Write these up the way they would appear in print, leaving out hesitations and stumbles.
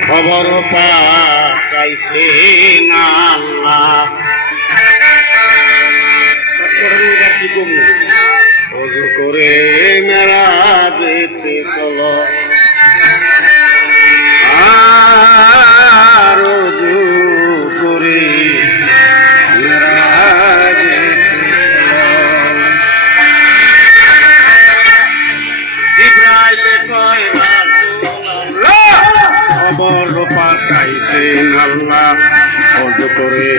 খবর পাইছে না কি করবো অজু করে মেরাজেতে চলো আর অজু করে মেরাজেতে চলো জিবরাইলে কয় রাসূলুল্লাহ খবর পাঠাইছেন আল্লাহ অজু করে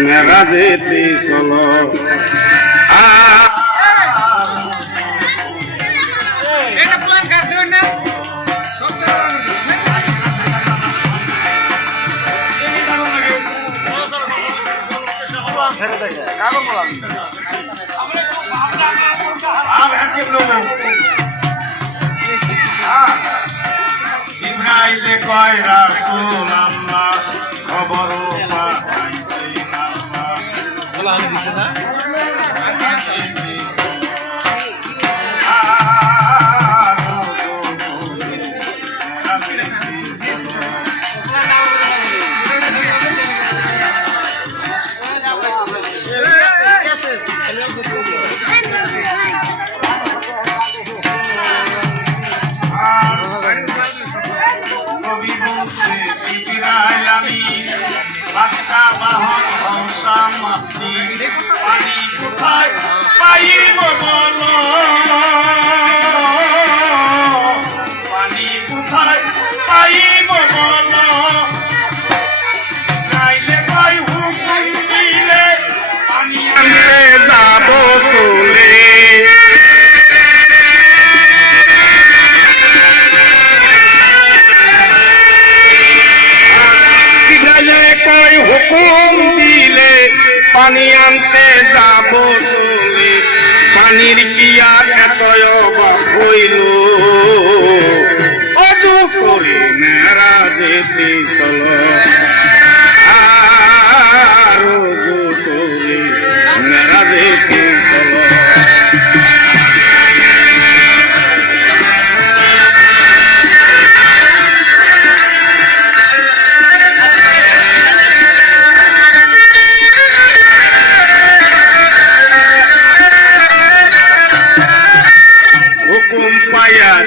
মেরাজেতে চলো জিবরাইলে কয় রাসূলুল্লাহ খবর পাঠাইছেন আল্লাহ বলা হলে দিছে না পানি কোথায় পাইব বলো পানি কোথায় পাইব বলো নাইলে কই হুকুম দিলে পানি আনতে যাব চলে কই হুকুম দিলে পানি আনতে যাব চলে পানির কিয়া এত অভাব হইল অজু করে মেরাজেতে চলো আর অজু করে মেরাজেতে চলো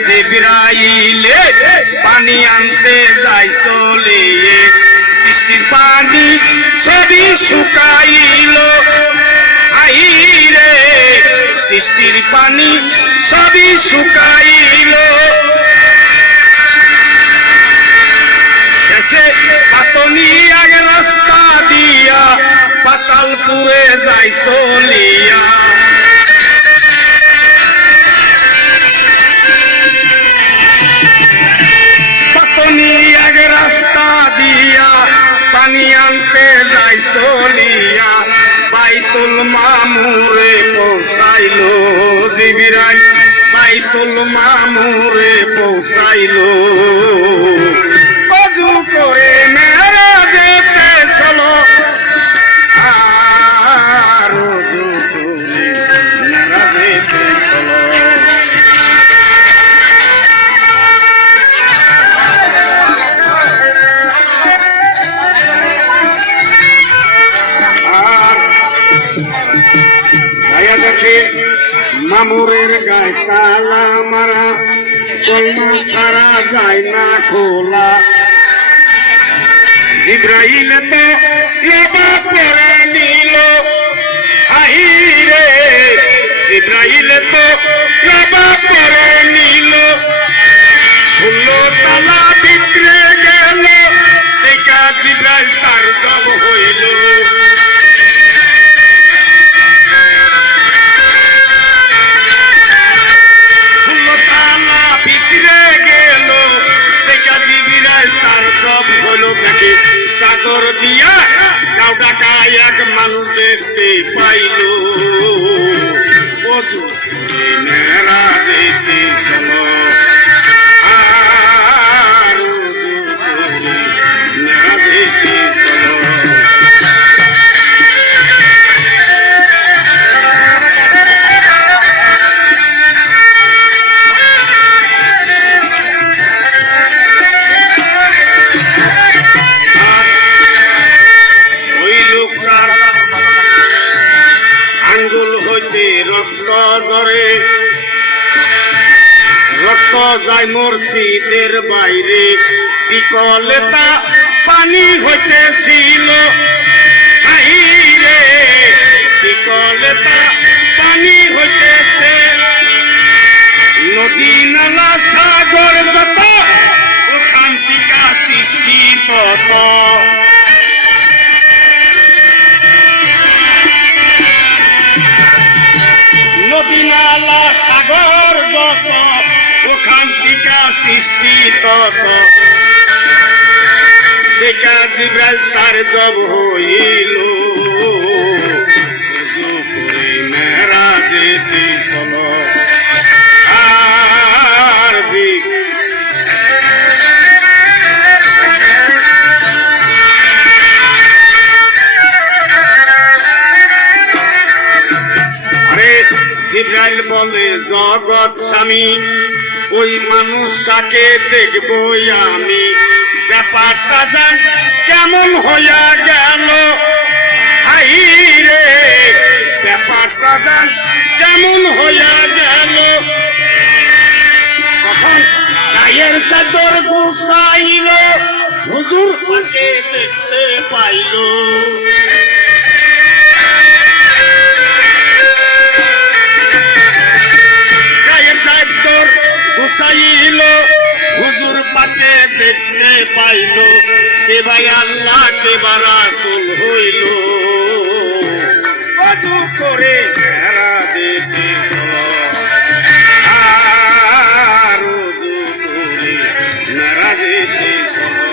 জিবরাইলে পানি আনতে যাই চলে সৃষ্টির পানি সবই শুকাইল আইরে সৃষ্টির পানি সবই শুকাইল শেষে পাতনি আগে রাস্তা দিয়া পাতালপুরে যাই চলিয়া রাস্তা দিয়া পানি আনতে যাই চলিয়া বাইতুল মামুরে পৌঁছাইল জিবরাইল বাইতুল মামুরে পৌঁছাইল অজু করে মেরাজেতে চলো আর অজু করে মেরাজেতে চলো মামুরের গায়ে তালা মারা কলমা সারা যায় না খোলা জিবরাইল তো লেবা পরে নিল আহিরে জিবরাইল তো লেবা পরে নিল খুললো তালা ভিতরে গেল দেখা জিবরাইল তার জব হইল সাগর দিয়া কাউটা কায়াক মানুষ দেখতে পাইল অজু মেরাজেতে চলো আর অজু মেরাজেতে চলো যায় মসজিদের বাইরে বিকলতা পানি হইতেছিল রে বিকলতা পানি হইতেছে নদী নালা সাগর যত ওখান থেকে সৃষ্টি তত নদী নালা সাগর যত ওখান থেকে সৃষ্টি তত দেখা জিব্রাইল তার জব হইল উজু করে মেরাজেতে চলো আর জি আরে জিব্রাইল বলে জগৎ স্বামী ওই মানুষটাকে দেখবো আমি ব্যাপারটা জান কেমন হইয়া গেল হাই রে ব্যাপারটা জান কেমন হইয়া গেল তখন গায়ের চাদর গুছাইল হুজুর তাকে দেখতে পাইল গায়ের চাদর গুছাইল হুজুর পাকে দেখতে পাইল কে ভাই আল্লাহ কে বা রাসূল হইল ওযু করে মেরাজেতে চলো আর ওযু করে মেরাজেতে চলো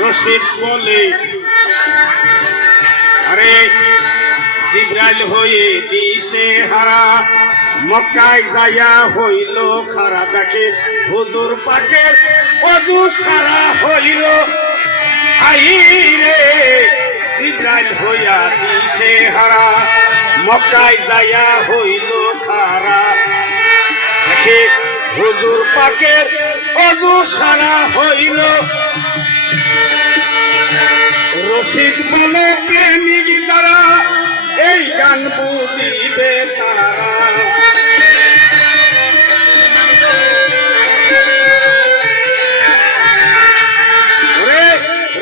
রশিদ বলে আরে জিব্রাইল হয়ে দিশে হারা মক্কায় যায়া হইল খারা দেখে হুজুর পাকের ওযু সারা হইল আই রে জিব্রাইল হইয়া দিশে হারা মক্কায় যায়া হইল খারা দেখে হুজুর পাকের ওযু সারা হইল রশিদ বলে প্রেমিক যারা এই গান বুঝিবে তারা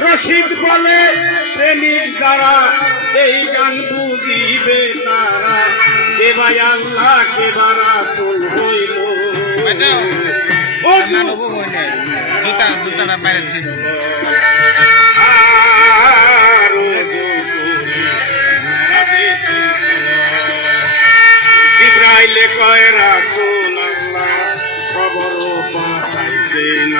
রশিদ বলে প্রেমিক যারা এই গান বুঝিবে তারা কে ভাই আল্লাহ কে বা রাসূল হইল জুতাটা বাইরে ছিল জিব্রাইল কয় রাসূল আল্লাহ খবর পাঠাইছেন